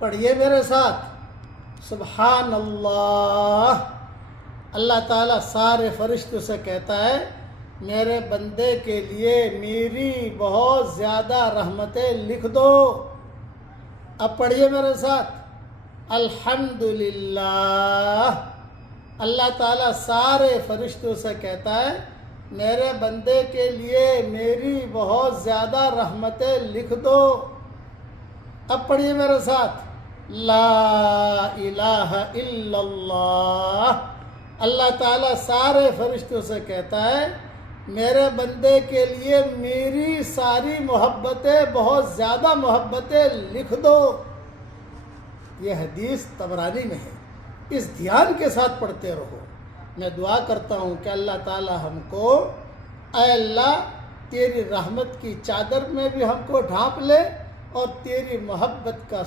پڑھیے میرے ساتھ، سبحان اللہ۔ اللہ تعالیٰ سارے فرشتوں سے کہتا ہے میرے بندے کے لیے میری بہت زیادہ رحمتیں لکھ دو۔ اب پڑھیے میرے ساتھ، الحمدللہ۔ اللہ تعالیٰ سارے فرشتوں سے کہتا ہے میرے بندے کے لیے میری بہت زیادہ رحمتیں لکھ دو۔ اب پڑھیے میرے ساتھ، لا الہ الا اللہ۔ اللہ تعالیٰ سارے فرشتوں سے کہتا ہے میرے بندے کے لیے میری ساری محبتیں، بہت زیادہ محبتیں لکھ دو۔ یہ حدیث طبرانی میں ہے، اس دھیان کے ساتھ پڑھتے رہو۔ میں دعا کرتا ہوں کہ اللہ تعالیٰ ہم کو، اے اللہ تیری رحمت کی چادر میں بھی ہم کو ڈھانپ لے اور تیری محبت کا